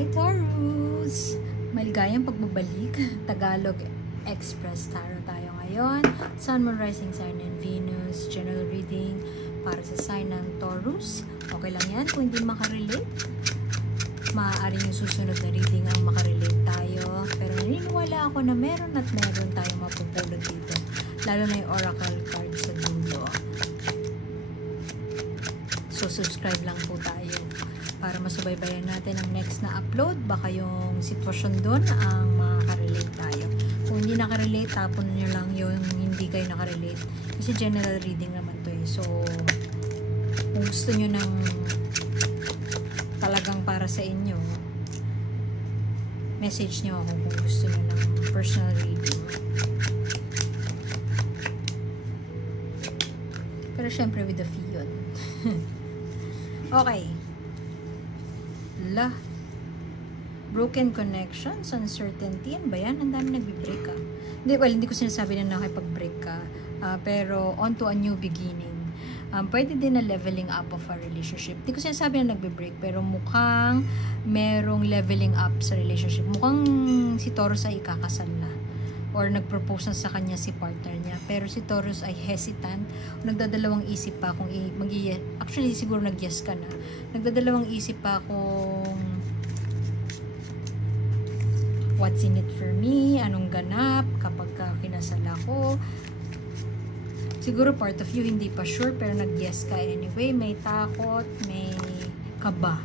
Hi Taurus! Maligayang pagbabalik. Tagalog Express Tarot tayo ngayon. Sun, Moon, Rising Sign, and Venus. General reading para sa sign ng Taurus. Okay lang yan. Kung hindi makarelate, maaaring yung susunod na reading ang makarelate tayo. Pero naniniwala ako na meron at meron tayong mapupulot dito. Lalo na yung oracle card sa dulo. So, subscribe lang po tayo para masubaybayan natin ang next na upload. Baka yung sitwasyon doon ang makarelate tayo. Kung hindi nakarelate, tapon nyo lang yung hindi kayo nakarelate. Kasi general reading naman to eh. So, kung gusto nyo ng talagang para sa inyo, message nyo ako kung gusto nyo ng personal reading. Pero syempre with the fee yun. Okay. Broken connections, uncertainty. Ano ba yan? Ang dami nagbe-break ka. Hindi ko sinasabi na nakipag-break ka. Pero on to a new beginning. Pwede din na leveling up of a relationship. Hindi ko sinasabi na nagbe-break. Pero mukhang merong leveling up sa relationship. Mukhang si Taurus ay ikakasal na. Or nag-propose na sa kanya si partner niya. Pero si Taurus ay hesitant. Nagdadalawang isip pa kung actually siguro nag-yes ka na. Nagdadalawang isip pa kung what's in it for me, anong ganap kapag kinasal ako. Siguro part of you hindi pa sure pero nag-yes ka anyway. May takot, may kaba.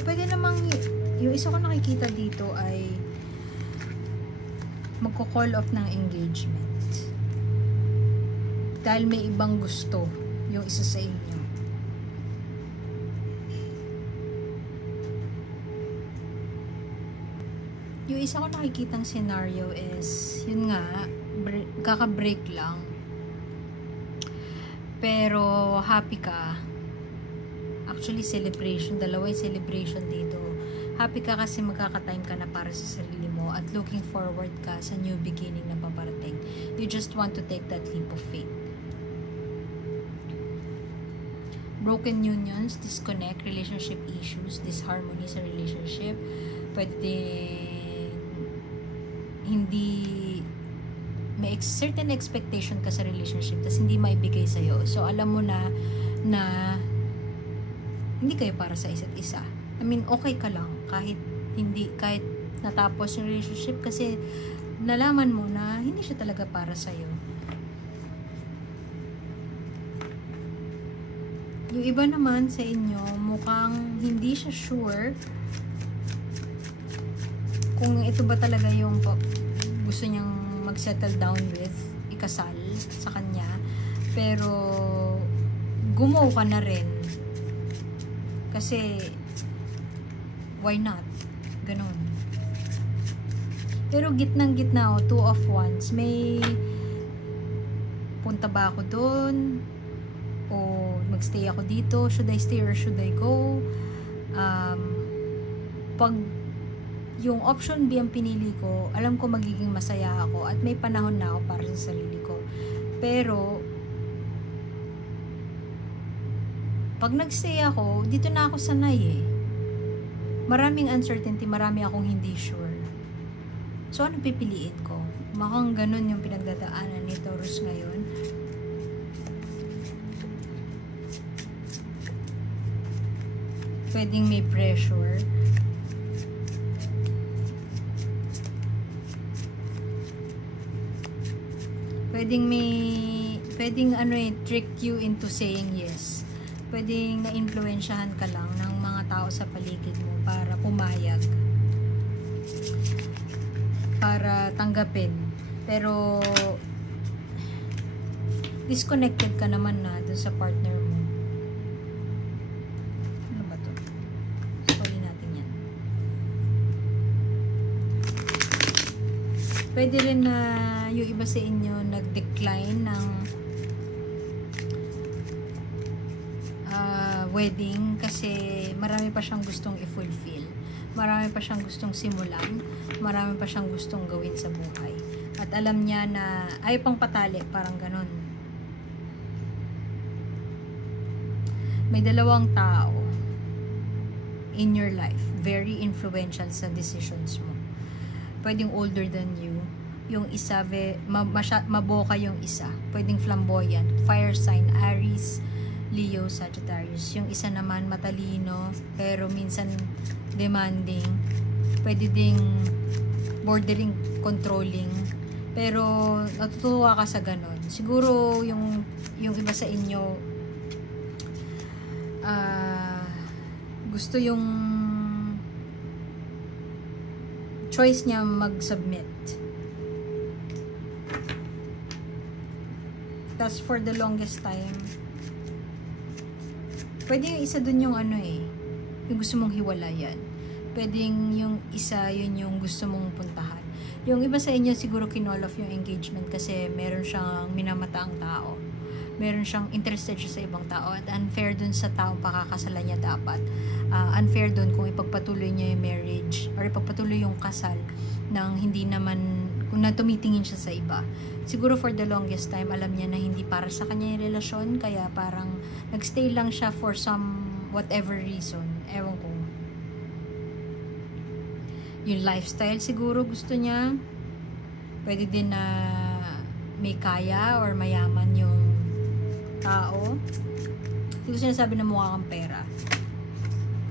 Pwede namang yung isa ko nakikita dito ay magko-call off ng engagement dahil may ibang gusto yung isa sa inyo. Yung isa ko nakikitang scenario is yun nga, kaka-break lang pero happy ka. Actually, celebration. Dalawa yung celebration dito. Happy ka kasi magkaka-time ka na para sa sarili mo at looking forward ka sa new beginning na paparating. You just want to take that leap of faith. Broken unions, disconnect, relationship issues, disharmony sa relationship. Pwede hindi may certain expectation ka sa relationship tas hindi maibigay sa'yo. So, alam mo na hindi kayo para sa isa't isa. I mean, okay ka lang kahit natapos yung relationship kasi nalaman mo na hindi siya talaga para sa'yo. Yung iba naman sa inyo, mukhang hindi siya sure kung ito ba talaga yung gusto niyang mag-settle down with, ikasal sa kanya. Pero gumaw ka na rin. Kasi, why not? Ganun. Pero gitnang-gitna, two of wands. May punta ba ako doon? O magstay ako dito? Should I stay or should I go? Pag yung option B ang pinili ko, alam ko magiging masaya ako at may panahon na ako para sa sarili ko. Pero, pag nagstay ako, dito na ako sanay eh. Maraming uncertainty, marami akong hindi sure. So, ano pipiliin ko? Mukhang ganun yung pinagdadaanan ni Taurus ngayon. Pwedeng may pressure. Pwedeng trick you into saying yes. Pwedeng na-influensyahan ka lang ng mga tao sa paligid mo para pumayag. Para tanggapin. Pero, disconnected ka naman na dun sa partner mo. Ano ba to? Sorry natin yan. Pwede rin na yung iba sa inyo nag-decline ng wedding kasi marami pa siyang gustong i-fulfill. Marami pa siyang gustong simulan. Marami pa siyang gustong gawin sa buhay. At alam niya na ay pang patali, parang ganon. May dalawang tao in your life, very influential sa decisions mo. Pwedeng older than you. Yung isa, maboka yung isa. Pwedeng flamboyant. Fire sign, Aries, Leo, Sagittarius. Yung isa naman matalino, pero minsan demanding. Pwede ding bordering controlling. Pero natutuwa ka sa ganon. Siguro yung iba sa inyo gusto yung choice niya mag-submit. Tapos for the longest time, pwede yung isa dun yung yung gusto mong hiwalayan. Pwedeng yung isa, yun yung gusto mong puntahan. Yung iba sa inyo siguro kinall off yung engagement kasi meron siyang minamataang tao. Meron siyang interested siya sa ibang tao at unfair dun sa taong pakakasalan niya dapat. Unfair dun kung ipagpatuloy niya yung marriage or ipagpatuloy yung kasal nang hindi naman, kung tumitingin siya sa iba. Siguro for the longest time, alam niya na hindi para sa kanya yung relasyon, kaya parang nagstay lang siya for some whatever reason. Ewan ko. Yung lifestyle siguro gusto niya. Pwede din na may kaya or mayaman yung tao. Hindi ko sinasabi na mukha kang pera.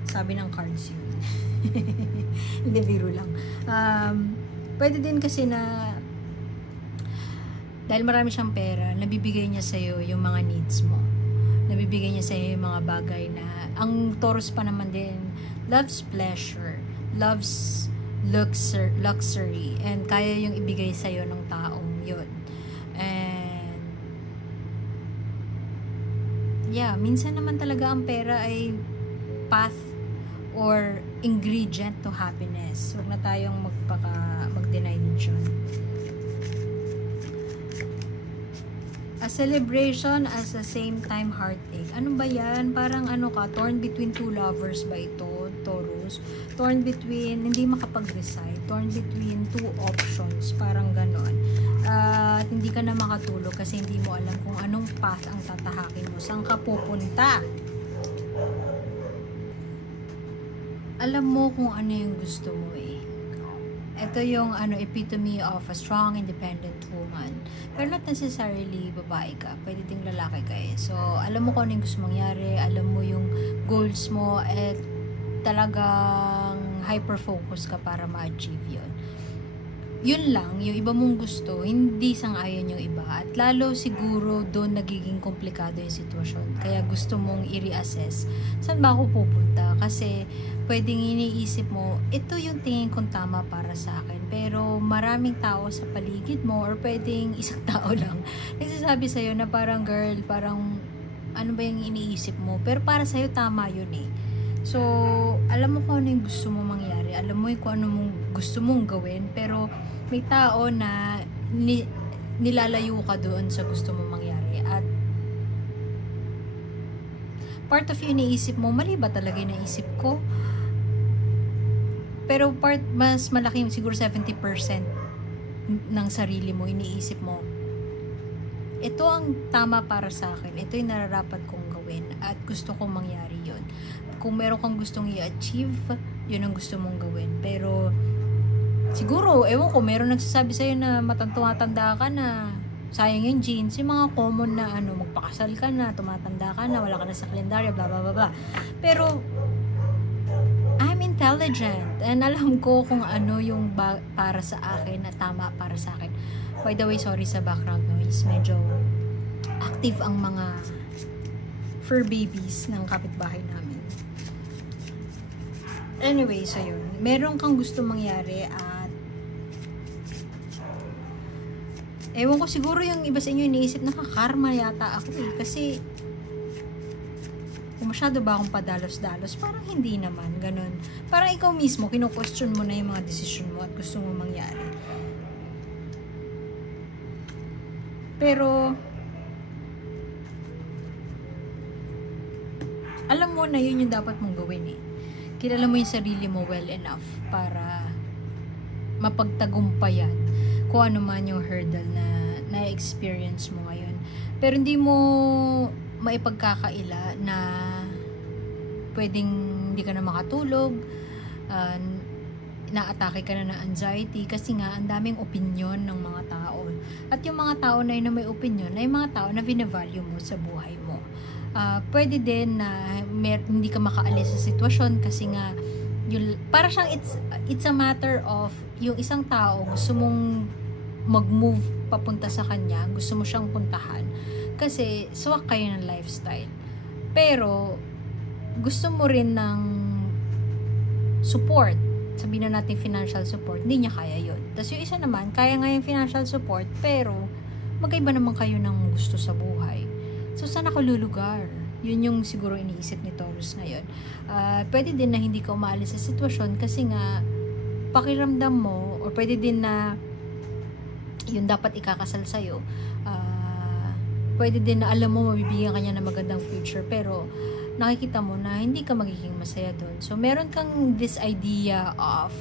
Sabi ng cards yun. Hindi, biro lang. Pwede din kasi na dahil marami siyang pera, nabibigay niya sa'yo yung mga needs mo. Nabibigay niya sa'yo yung mga bagay na ang Taurus pa naman din loves pleasure, loves luxury, and kaya yung ibigay sa'yo ng taong yun. And yeah, minsan naman talaga ang pera ay path or ingredient to happiness. Huwag na tayong mag-deny din siya. A celebration as the same time heartache. Ano ba yan? Parang torn between two lovers ba ito, Taurus? Torn between, hindi makapag-decide. Torn between two options. Parang ganon. At hindi ka na makatulog kasi hindi mo alam kung anong path ang tatahakin mo. Saan ka pupunta? Alam mo kung ano yung gusto mo eh. Ito yung epitome of a strong, independent woman. Pero not necessarily babae ka. Pwede ding lalaki ka eh. So, alam mo kung ano yung gusto mangyari. Alam mo yung goals mo. At talagang hyper-focus ka para ma-achieve yun. Yun lang, yung iba mong gusto, hindi sang-ayon yung iba. At lalo siguro doon nagiging komplikado yung sitwasyon. Kaya gusto mong i-reassess. Saan ba ako pupunta? Kasi pwedeng iniisip mo, ito yung tingin kong tama para sa akin. Pero maraming tao sa paligid mo or pwedeng isang tao lang nagsasabi sa'yo na parang girl, parang ano ba yung iniisip mo? Pero para sa'yo tama yun eh. So, alam mo kung ano yung gusto mo mangyari. Alam mo kung ano mong gusto mong gawin. Pero may tao na nilalayo ka doon sa gusto mong mangyari. At part of you iniisip mo, mali ba talaga yung naisip ko? Pero mas malaki yung siguro 70% ng sarili mo, iniisip mo, ito ang tama para sa akin. Ito yung nararapat kong gawin. At gusto kong mangyari yun. Kung meron kang gustong i-achieve, yun ang gusto mong gawin. Pero siguro, ewan ko, meron nagsasabi sa'yo na tumatanda ka na, sayang yung genes, yung mga common na magpakasal ka na, tumatanda ka na, wala ka na sa kalendaryo, bla bla bla bla. Pero I'm intelligent and alam ko kung ano yung para sa akin na tama para sa akin. By the way, sorry sa background noise. Medyo active ang mga fur babies ng kapitbahay namin. Anyway, so yun. Meron kang gusto mangyari at ewan ko, siguro yung iba sa inyo iniisip na karma yata ako eh. Kasi kung masyado ba akong padalos-dalos, parang hindi naman, ganun. Parang ikaw mismo, kino-question mo na yung mga desisyon mo at gusto mo mangyari. Pero alam mo na yun yung dapat mong gawin eh. kilala mo yung sarili mo well enough para mapagtagumpayan kung ano man yung hurdle na na-experience mo ngayon. Pero hindi mo maipagkakaila na pwedeng hindi ka na makatulog, naatake ka na ng anxiety kasi nga ang daming opinion ng mga tao. At yung mga tao na yun na may opinion ay mga tao na binavalue mo sa buhay mo. Pwede din na hindi ka makaalis sa sitwasyon kasi nga para siyang it's a matter of yung isang tao gusto mong mag-move papunta sa kanya, gusto mo siyang puntahan kasi swak kayo ng lifestyle. Pero gusto mo rin ng support, sabihin na natin financial support, hindi niya kaya yun. Tapos yung isa naman, kaya nga yung financial support, pero magkaiba naman kayo ng gusto sa buhay. So, saan ako lulugar? Yun yung siguro iniisip ni Taurus ngayon. Pwede din na hindi ka umaalis sa sitwasyon kasi nga pakiramdam mo, or pwede din na yun dapat ikakasal sa'yo. Pwede din na alam mo mabibigyan ka niya ng magandang future, pero nakikita mo na hindi ka magiging masaya doon. So, meron kang this idea of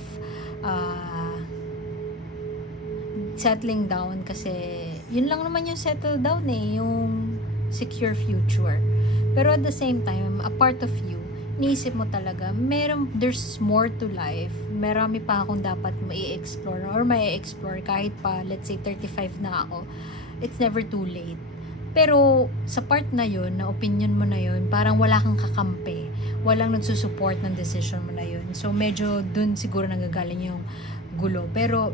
settling down kasi yun lang naman yung settle down yung secure future. Pero at the same time, a part of you, niisip mo talaga, there's more to life. Marami pa akong dapat mai-explore or mai-explore kahit pa, let's say, 35 na ako. It's never too late. Pero sa part na yun, na opinion mo na yun, parang wala kang kakampi. Walang nagsusupport ng decision mo na yun. So medyo dun siguro nanggagaling yung gulo. Pero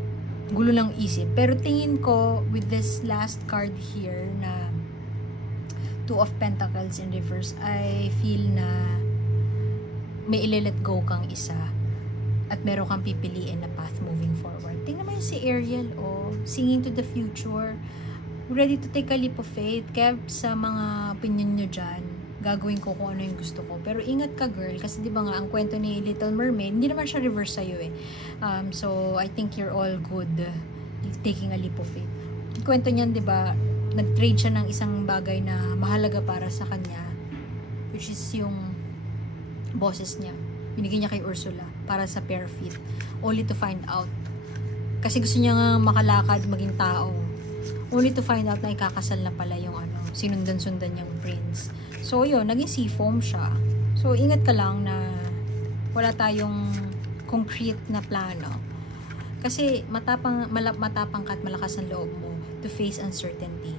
gulo lang isip. Pero tingin ko with this last card here na Two of Pentacles in reverse, I feel na may ile-let go kang isa at meron kang pipiliin na path moving forward. Tingnan mo yung si Ariel, singing to the future, ready to take a leap of faith. Kaya sa mga opinion nyo dyan, gagawin ko kung ano yung gusto ko. Pero ingat ka, girl, kasi di ba nga, ang kwento ni Little Mermaid, hindi naman siya reverse sa'yo so, I think you're all good taking a leap of faith. Kwento niyan, di ba, nag-trade siya ng isang bagay na mahalaga para sa kanya, which is yung boses niya. Binigyan niya kay Ursula para sa bare feet. Only to find out. Kasi gusto niya nga makalakad, maging tao. Only to find out na ikakasal na pala yung sinundan-sundan niyang prince. So, yun, naging seafoam siya. So, ingat ka lang na wala tayong concrete na plano. Kasi matapang ka at malakas ang loob mo to face uncertainty.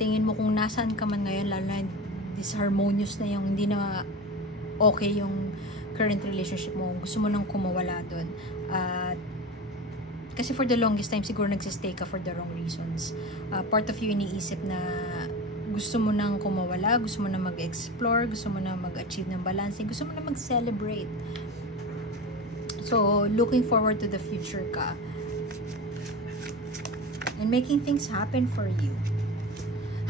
Tingin mo kung nasaan ka man ngayon, lalo na disharmonious na yung hindi na okay yung current relationship mo. Gusto mo nang kumawala doon. Kasi for the longest time, siguro nagsistay ka for the wrong reasons. Part of you iniisip na gusto mo nang kumawala, gusto mo na mag-explore, gusto mo na mag-achieve ng balance, gusto mo na mag-celebrate. So, looking forward to the future ka. And making things happen for you.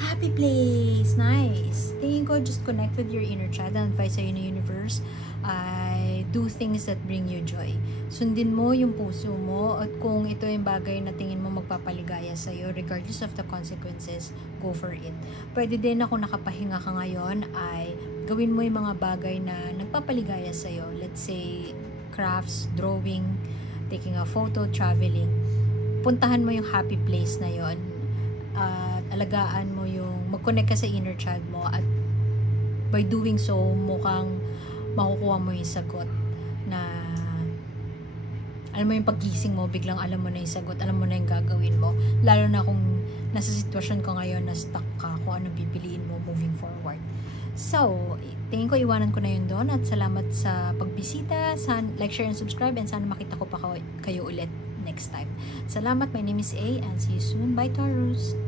Happy place! Nice! Tingin ko, just connect with your inner child. Ang advice sa'yo ng universe ay do things that bring you joy. Sundin mo yung puso mo at kung ito yung bagay na tingin mo magpapaligaya sa'yo, regardless of the consequences, go for it. Pwede din na kung nakapahinga ka ngayon ay gawin mo yung mga bagay na nagpapaligaya sa'yo. Let's say, crafts, drawing, taking a photo, traveling. Puntahan mo yung happy place na yon at alagaan mo yung mag-connect ka sa inner child mo at by doing so mukhang makukuha mo yung sagot na alam mo yung paggising mo, biglang alam mo na yung sagot, alam mo na yung gagawin mo, lalo na kung nasa sitwasyon ko ngayon na stuck ka kung anong pipiliin mo moving forward. So, tingin ko iwanan ko na yun doon at salamat sa pagbisita, like, share, and subscribe, and sana makita ko pa kayo ulit next time. Salamat, my name is A and see you soon. Bye, Taurus!